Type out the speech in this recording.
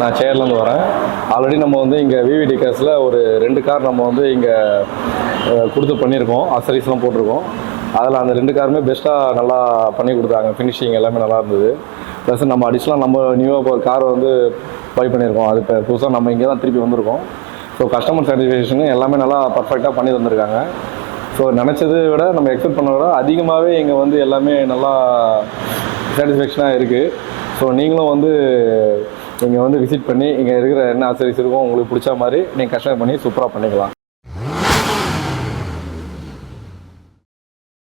நான் சேர்லேருந்து வரேன். ஆல்ரெடி நம்ம வந்து இங்கே விவிடி கேஸில் ஒரு 2 கார் நம்ம வந்து இங்கே கொடுத்து பண்ணியிருக்கோம், அசரிஸ்லாம் போட்டிருக்கோம். அதில் அந்த 2 காருமே பெஸ்ட்டாக நல்லா பண்ணி கொடுத்தாங்க. ஃபினிஷிங் எல்லாமே நல்லா இருந்தது. ப்ளஸ் நம்ம அடிஷ்னலாக நம்ம நியூவாக இப்போ ஒரு கார் வந்து பை பண்ணியிருக்கோம். அது இப்போ புதுசாக நம்ம இங்கே தான் திருப்பி வந்திருக்கோம். ஸோ கஸ்டமர் சாட்டிஸ்ஃபேக்ஷனு எல்லாமே நல்லா பர்ஃபெக்டாக பண்ணி தந்திருக்காங்க. ஸோ நினச்சதை விட நம்ம எக்ஸ்பெக்ட் பண்ணதை விட அதிகமாகவே இங்கே வந்து எல்லாமே நல்லா சாட்டிஸ்ஃபேக்ஷனாக இருக்குது. ஸோ நீங்களும் வந்து இங்கே வந்து விசிட் பண்ணி இங்கே இருக்கிற என்ன அசரிஸ் இருக்கோ உங்களுக்கு பிடிச்ச மாதிரி நீங்கள் கஸ்டமைஸ் பண்ணி சூப்பராக பண்ணிக்கலாம்.